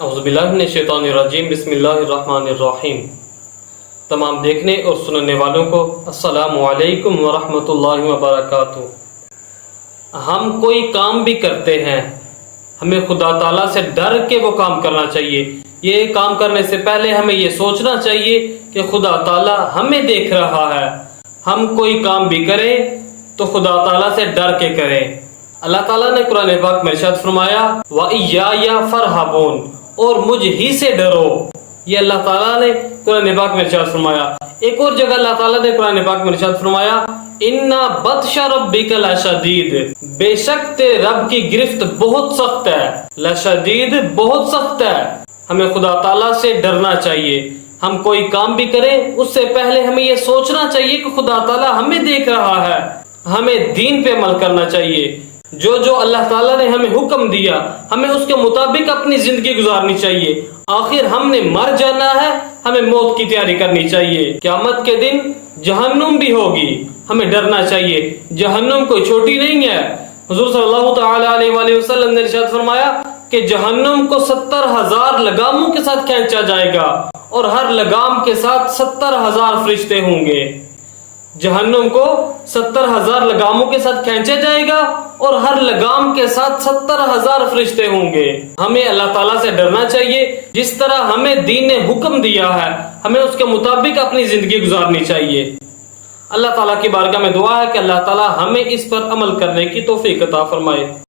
اعوذ باللہ من الشیطان الرجیم، بسم اللہ الرحمن الرحیم۔ تمام دیکھنے اور سننے والوں کو السلام علیکم ورحمۃ اللہ وبرکاتہ۔ ہم کوئی کام بھی کرتے ہیں، ہمیں خدا تعالیٰ سے ڈر کے وہ کام کرنا چاہیے۔ یہ کام کرنے سے پہلے ہمیں یہ سوچنا چاہیے کہ خدا تعالیٰ ہمیں دیکھ رہا ہے۔ ہم کوئی کام بھی کریں تو خدا تعالیٰ سے ڈر کے کریں۔ اللہ تعالیٰ نے قرآن پاک میں ارشاد فرمایا وَإِيَّايَ فَارْهَبُونَ، اور مجھ ہی سے ڈرو۔ یہ اللہ تعالیٰ نے قرآن پاک میں ارشاد فرمایا۔ ایک اور جگہ اللہ تعالیٰ نے قرآن پاک میں ارشاد فرمایا اِنَّ بَطْشَ رَبِّكَ لَشَدِيدٌ، بے شک تیرے رب کی گرفت بہت سخت ہے۔ لشدید، بہت سخت ہے۔ ہمیں خدا تعالیٰ سے ڈرنا چاہیے۔ ہم کوئی کام بھی کریں اس سے پہلے ہمیں یہ سوچنا چاہیے کہ خدا تعالیٰ ہمیں دیکھ رہا ہے۔ ہمیں دین پہ عمل کرنا چاہیے۔ جو اللہ تعالیٰ نے ہمیں حکم دیا ہمیں اس کے مطابق اپنی زندگی گزارنی چاہیے۔ آخر ہم نے مر جانا ہے، ہمیں موت کی تیاری کرنی چاہیے۔ قیامت کے دن جہنم بھی ہوگی، ہمیں ڈرنا چاہیے۔ جہنم کوئی چھوٹی نہیں ہے۔ حضور صلی اللہ تعالی علیہ وآلہ وسلم نے ارشاد فرمایا کہ جہنم کو 70,000 لگاموں کے ساتھ کھینچا جائے گا اور ہر لگام کے ساتھ 70,000 فرشتے ہوں گے۔ جہنم کو 70,000 لگاموں کے ساتھ کھینچا جائے گا اور ہر لگام کے ساتھ 70,000 فرشتے ہوں گے۔ ہمیں اللہ تعالیٰ سے ڈرنا چاہیے۔ جس طرح ہمیں دین نے حکم دیا ہے ہمیں اس کے مطابق اپنی زندگی گزارنی چاہیے۔ اللہ تعالیٰ کی بارگاہ میں دعا ہے کہ اللہ تعالیٰ ہمیں اس پر عمل کرنے کی توفیق عطا فرمائے۔